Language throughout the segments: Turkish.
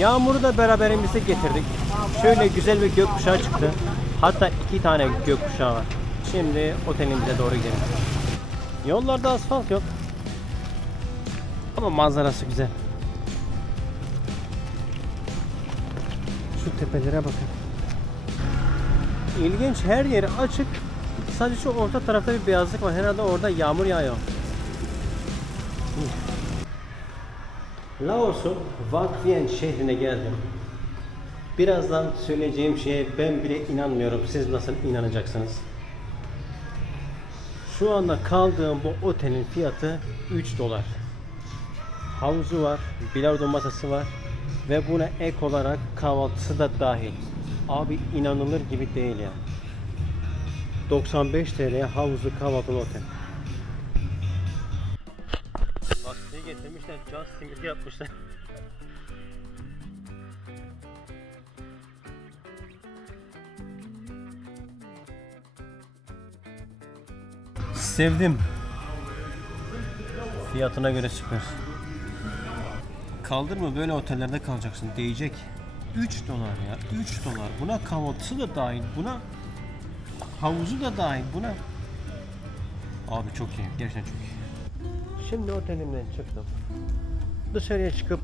Yağmuru da beraberimize getirdik. Şöyle güzel bir gökkuşağı çıktı. Hatta iki tane gökkuşağı var. Şimdi otelimize doğru gidelim. Yollarda asfalt yok. Ama manzarası güzel. Şu tepelere bakın. İlginç her yeri açık. Sadece şu orta tarafta bir beyazlık var. Herhalde orada yağmur yağıyor. Laos'un Wat Vien şehrine geldim. Birazdan söyleyeceğim şeye ben bile inanmıyorum. Siz nasıl inanacaksınız? Şu anda kaldığım bu otelin fiyatı 3 dolar. Havuzu var, bilardo masası var ve buna ek olarak kahvaltısı da dahil. Abi inanılır gibi değil ya. 95 TL havuzlu kahvaltılı otel. Lastiği getirmişler, Justin yapmışlar. Sevdim. Fiyatına göre süper. Kaldırma böyle otellerde kalacaksın diyecek. 3 dolar ya 3 dolar. Buna kahvaltısı da dahil. Buna havuzu da dahil. Buna Abi çok iyi. Gerçekten çok iyi. Şimdi otelimden çıktım. Dışarıya çıkıp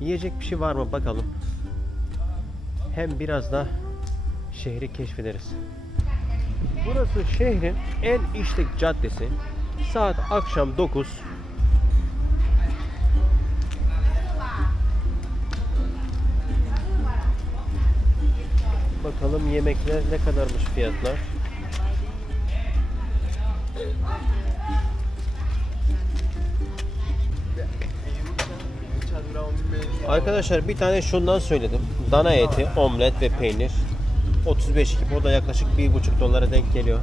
yiyecek bir şey var mı bakalım. Hem biraz da şehri keşfederiz. Burası şehrin en işlek caddesi. Saat akşam 9. Bakalım yemekler ne kadarmış fiyatlar. Arkadaşlar bir tane şundan söyledim. Dana eti, omlet ve peynir. 35 gibi. O da yaklaşık 1,5 dolara denk geliyor.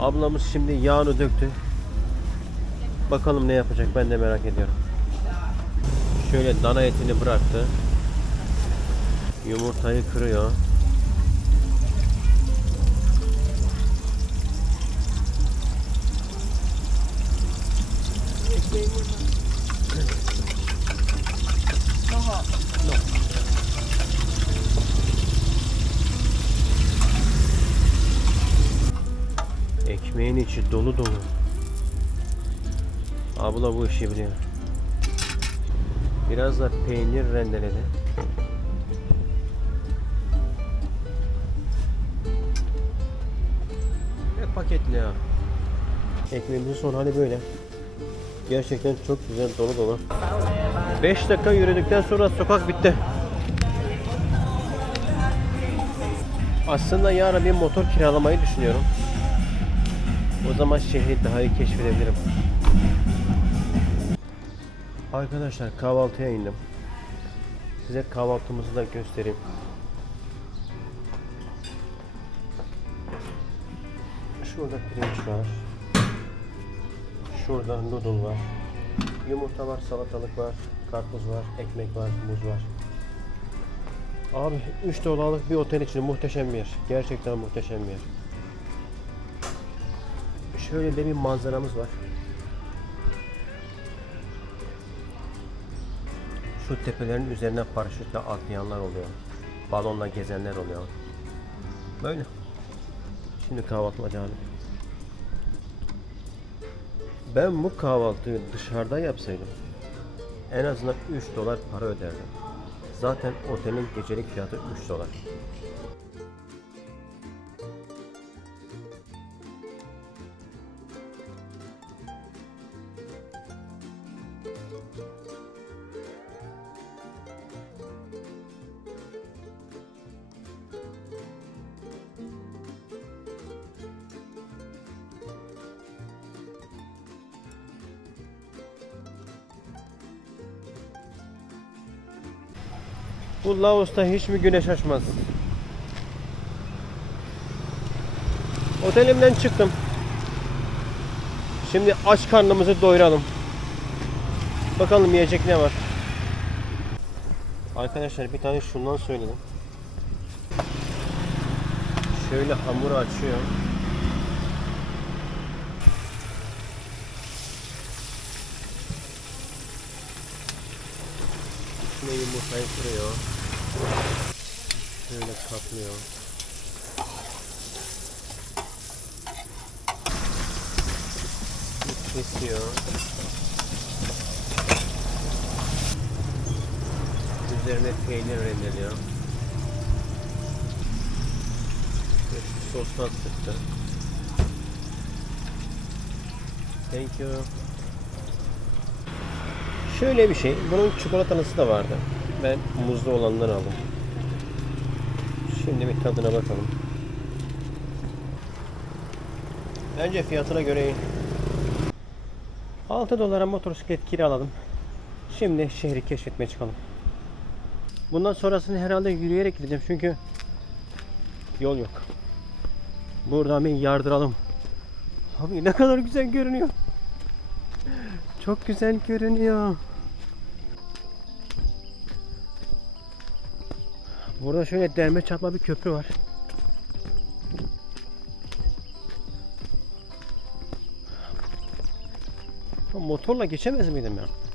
Ablamız şimdi yağını döktü. Bakalım ne yapacak ben de merak ediyorum. Şöyle dana etini bıraktı. Yumurtayı kırıyor. Ekmeğin içi dolu dolu. Abla bu işi biliyor. Biraz da peynir rendeledi. Ve paketli ya. Ekmeğimizin son hali böyle. Gerçekten çok güzel dolu dolu. 5 dakika yürüdükten sonra sokak bitti. Aslında yarın bir motor kiralamayı düşünüyorum. O zaman şehri daha iyi keşfedebilirim. Arkadaşlar kahvaltıya indim. Size kahvaltımızı da göstereyim. Şurada pirinç var. Şurada noodle var. Yumurta var, salatalık var, karpuz var, ekmek var, muz var. Abi 3 dolarlık bir otel için muhteşem bir yer. Gerçekten muhteşem bir yer. Şöyle de bir manzaramız var. Şu tepelerin üzerine paraşütle atlayanlar oluyor. Balonla gezenler oluyor. Böyle. Şimdi kahvaltı vakti. Ben bu kahvaltıyı dışarıda yapsaydım en azından 3 dolar para öderdim. Zaten otelin gecelik fiyatı 3 dolar. Bu Laos'ta hiç mi güneş açmaz? Otelimden çıktım. Şimdi aç karnımızı doyuralım. Bakalım yiyecek ne var. Arkadaşlar bir tane şundan söyledim. Şöyle hamuru açıyor. Yumurtayı kırıyor. Şöyle katlıyor. Kesiyor. Üzerine peynir rendeliyor. Ve şu sıktı. Thank you. Şöyle bir şey, bunun çikolatalısı da vardı. Ben muzlu olanları aldım. Şimdi bir tadına bakalım. Bence fiyatına göre iyi. 6 dolara motosiklet kiraladım. Şimdi şehri keşfetmeye çıkalım. Bundan sonrasını herhalde yürüyerek gideceğim çünkü yol yok. Buradan bir yardıralım. Abi ne kadar güzel görünüyor. Çok güzel görünüyor. Burada şöyle derme çatma bir köprü var. Motorla geçemez miydim ya?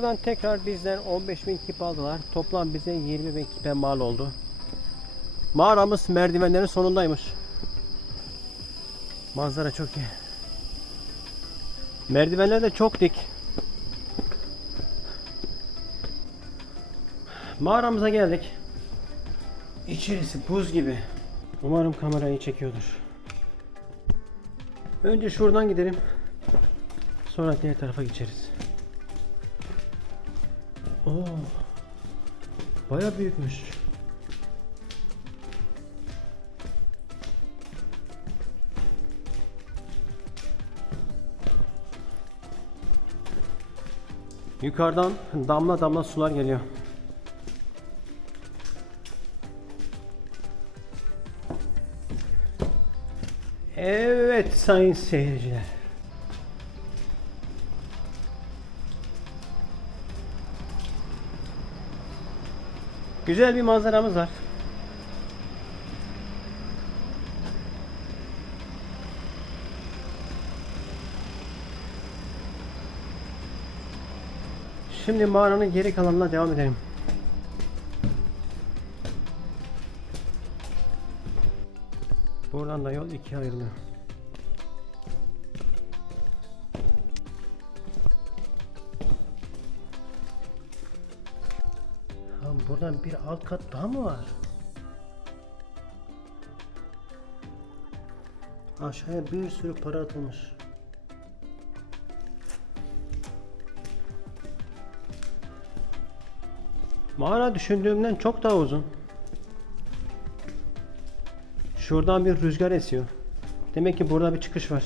Buradan tekrar bizden 15 bin kip aldılar. Toplam bize 20 bin kipe mal oldu. Mağaramız merdivenlerin sonundaymış. Manzara çok iyi. Merdivenler de çok dik. Mağaramıza geldik. İçerisi buz gibi. Umarım kamerayı çekiyordur. Önce şuradan gidelim. Sonra diğer tarafa geçeriz. Oo. Baya büyükmüş. Yukarıdan damla damla sular geliyor. Evet sayın seyirciler. Güzel bir manzaramız var. Şimdi mağaranın geri kalanına devam edelim. Buradan da yol ikiye ayrılıyor. Buradan bir alt kat daha mı var? Aşağıya bir sürü para atılmış. Mağara düşündüğümden çok daha uzun. Şuradan bir rüzgar esiyor. Demek ki burada bir çıkış var.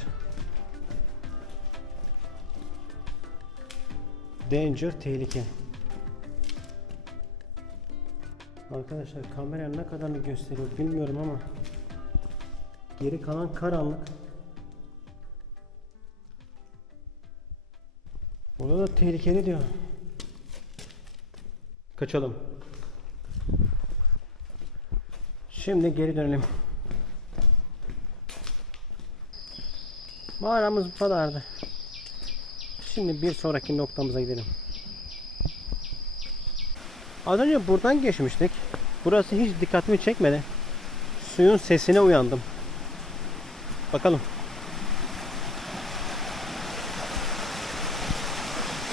Danger tehlike. Arkadaşlar kamera ne kadarını gösteriyor bilmiyorum ama geri kalan karanlık. Burada da tehlikeli diyor. Kaçalım. Şimdi geri dönelim. Mağaramız bu kadardı. Şimdi bir sonraki noktamıza gidelim. Az önce buradan geçmiştik. Burası hiç dikkatimi çekmedi. Suyun sesine uyandım. Bakalım.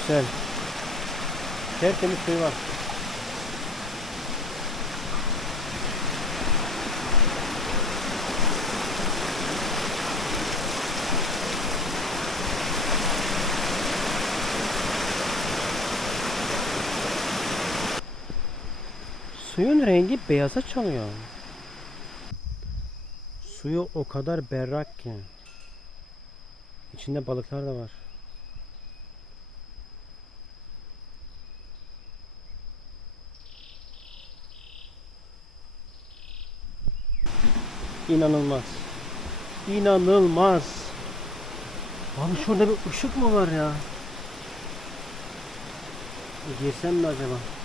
Güzel. Tertemiz suyu var. Suyun rengi beyaza çalıyor. Suyu o kadar berrak ki. İçinde balıklar da var. İnanılmaz. İnanılmaz. Abi şurada bir ışık mı var ya? Girsem mi acaba?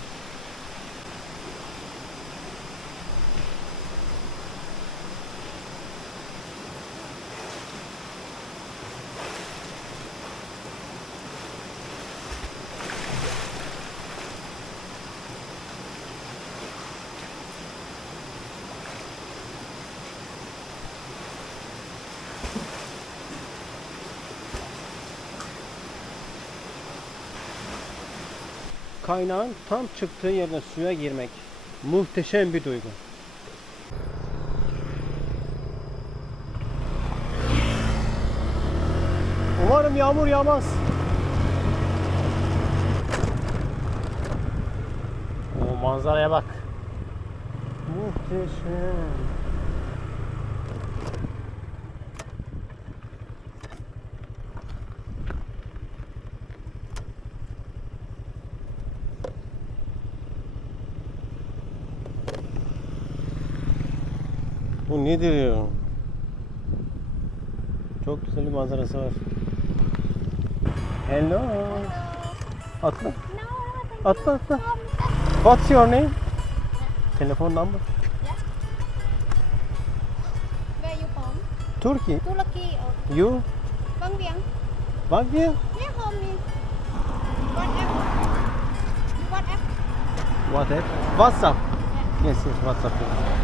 Kaynağın tam çıktığı yerden suya girmek muhteşem bir duygu. Umarım yağmur yağmaz. O manzaraya bak. Muhteşem. Bu nedir ya? Çok güzel bir manzarası var. Hello. Atla. Atla atla. What's your name? Telefon number. Where you from? Turkey. Turkey You? Văn Viện? Bak ya. Yeah, home in WhatsApp. WhatsApp. WhatsApp. WhatsApp. Yes, yes, WhatsApp.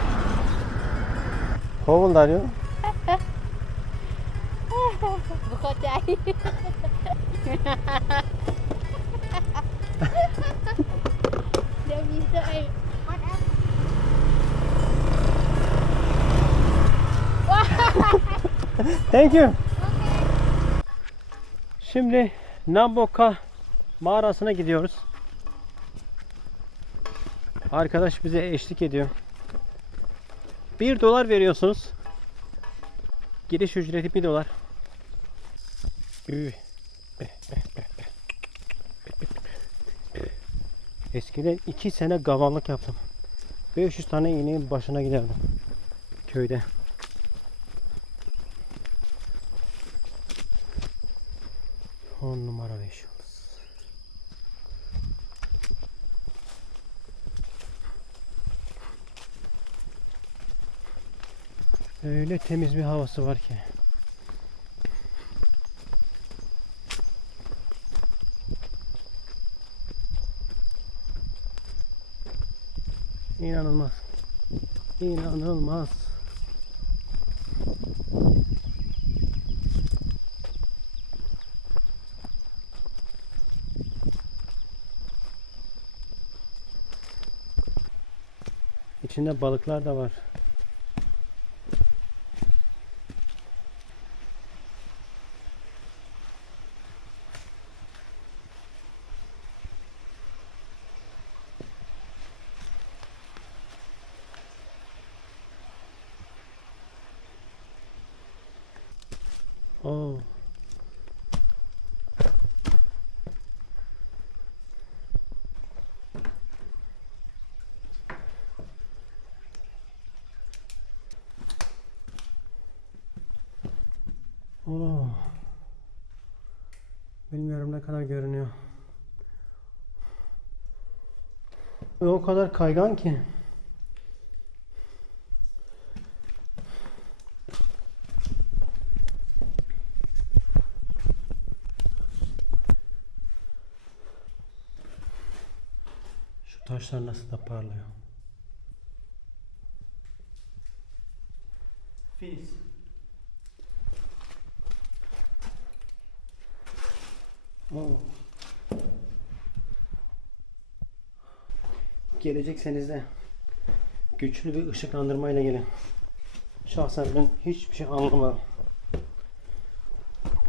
How old are you? Bukotai. Dia bisa eh. Thank you. Şimdi Namboka mağarasına gidiyoruz. Arkadaş bize eşlik ediyor. 1 dolar veriyorsunuz. Giriş ücreti 1 dolar. Eskiden 2 sene gavanlık yaptım. 500 tane ineğin başına giderdim. Köyde. On numara 5 Öyle temiz bir havası var ki. İnanılmaz. İnanılmaz. İçinde balıklar da var. Oo. Oo. Bilmiyorum ne kadar görünüyor. Ve o kadar kaygan ki. Şu taşlar nasıl da parlıyor. Fils. Oo. Gelecekseniz de güçlü bir ışıklandırmayla gelin. Şahsen ben hiçbir şey anlamadım.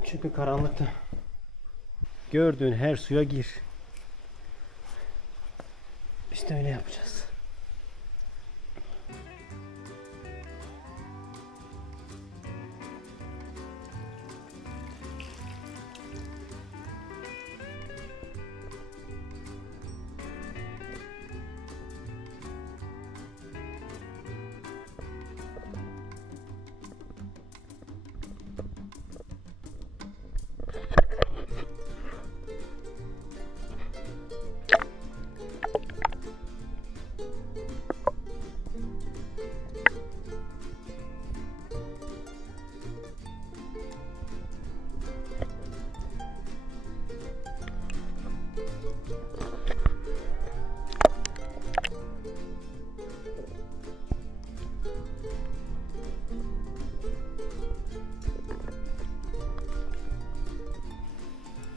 Çünkü karanlıkta. Gördüğün her suya gir. İşte öyle yapacağız.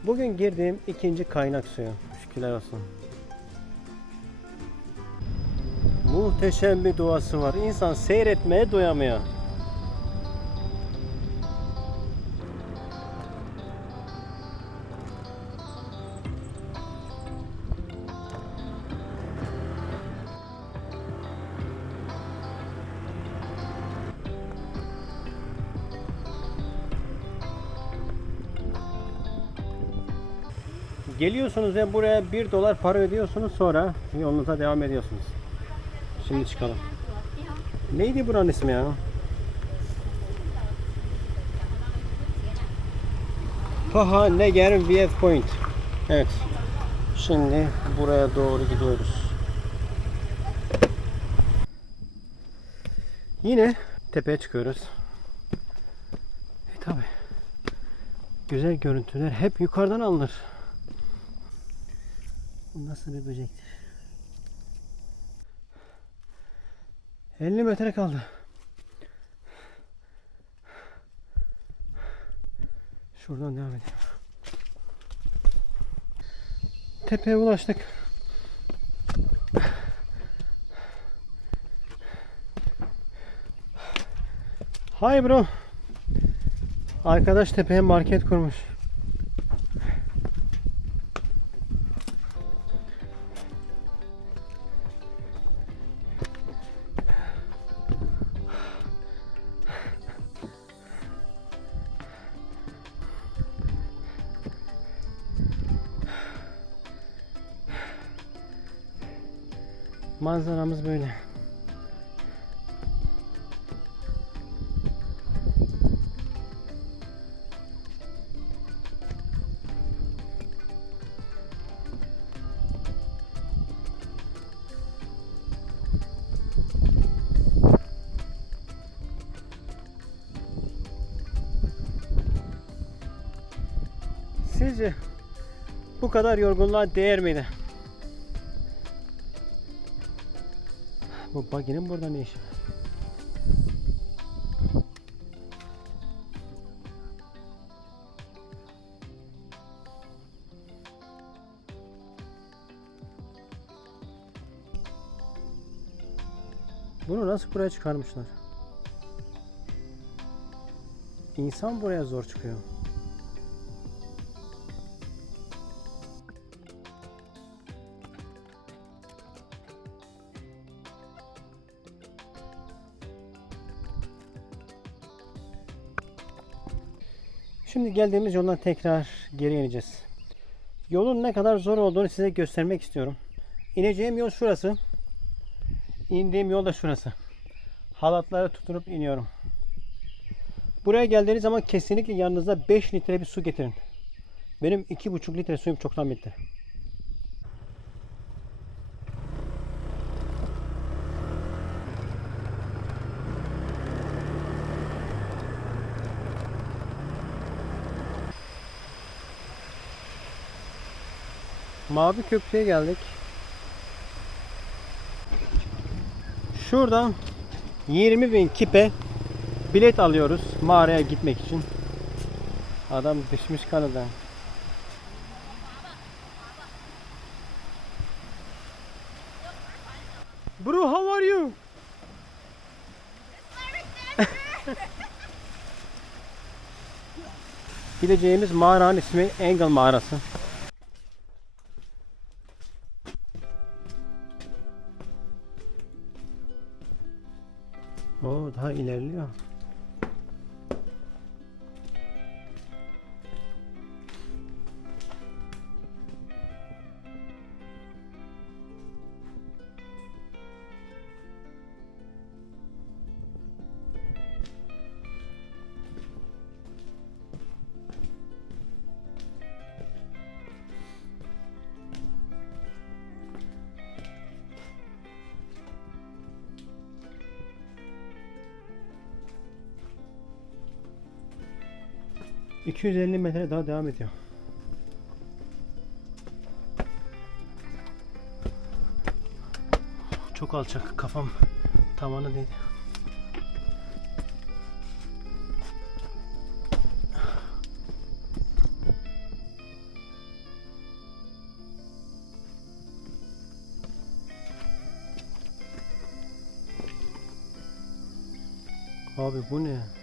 Bugün girdiğim ikinci kaynak suyu. Şükürler olsun. Muhteşem bir doğası var. İnsan seyretmeye doyamıyor. Geliyorsunuz ve buraya 1 dolar para ödüyorsunuz sonra yolunuza devam ediyorsunuz. Şimdi çıkalım. Neydi buranın ismi ya? Paha Neger Viet Point. Evet. Şimdi buraya doğru gidiyoruz. Yine tepeye çıkıyoruz. E tabi. Güzel görüntüler hep yukarıdan alınır. Bu nasıl bir böcektir? 50 metre kaldı. Şuradan devam edelim. Tepeye ulaştık. Hay bro. Arkadaş tepeye market kurmuş. Manzaramız böyle. Sizce bu kadar yorgunluğa değer miydi? Bu baginin burada ne işi var? Bunu nasıl buraya çıkarmışlar? İnsan buraya zor çıkıyor. Şimdi geldiğimiz yoldan tekrar geri ineceğiz. Yolun ne kadar zor olduğunu size göstermek istiyorum. İneceğim yol şurası. İndiğim yol da şurası. Halatları tutunup iniyorum. Buraya geldiğiniz zaman kesinlikle yanınızda 5 litre bir su getirin. Benim 2,5 litre suyum çoktan bitti. Mavi Köprü'ye geldik. Şuradan 20 bin kipe bilet alıyoruz mağaraya gitmek için. Adam düşmüş kanıdan. Bro, how are you? Gideceğimiz mağaranın ismi Engel Mağarası. Oo daha 250 metre daha devam ediyor. Çok alçak kafam tavana değdi. Abi bu ne?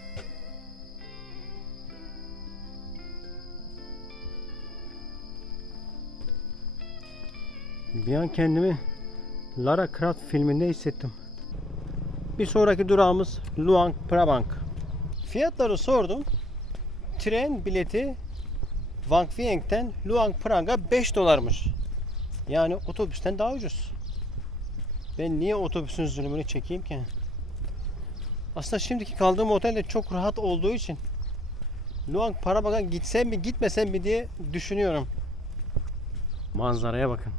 Bir an kendimi Lara Croft filminde hissettim. Bir sonraki durağımız Luang Prabang. Fiyatları sordum. Tren bileti Vang Vieng'den Luang Prabang'a 5 dolarmış. Yani otobüsten daha ucuz. Ben niye otobüsün zulmünü çekeyim ki? Aslında şimdiki kaldığım otel de çok rahat olduğu için Luang Prabang'a gitsem mi gitmesem mi diye düşünüyorum. Manzaraya bakın.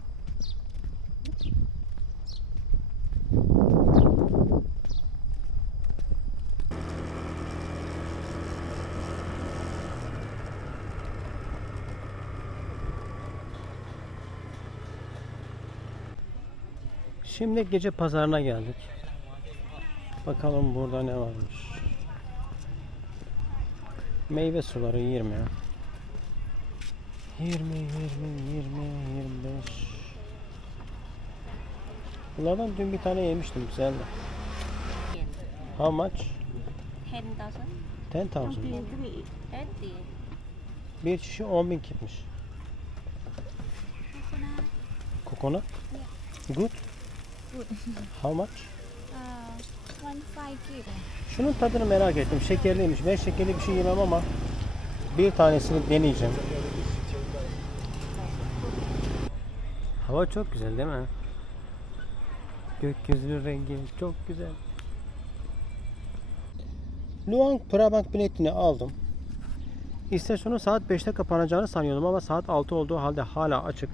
Şimdi gece pazarına geldik. Bakalım burada ne varmış. Meyve suları 20. 20, 20, 20, 25. Bunlardan dün bir tane yemiştim güzeldi. How much? 10,000. 10,000. Eighty. Bir kişi 10 bin gitmiş. Coconut? Good? How much? Uh, one five kilo. Şunun tadını merak ettim. Şekerliymiş. Ben şekerli bir şey yemem ama bir tanesini deneyeceğim. Hava çok güzel değil mi? Gökyüzünün rengi çok güzel. Luang Prabang biletini aldım. İstasyonun saat 5'te kapanacağını sanıyordum ama saat 6 olduğu halde hala açık.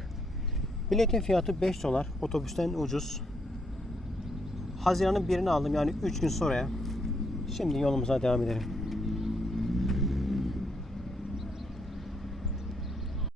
Biletin fiyatı 5 dolar. Otobüsten ucuz. Haziran'ın birini aldım yani 3 gün sonraya. Şimdi yolumuza devam edelim.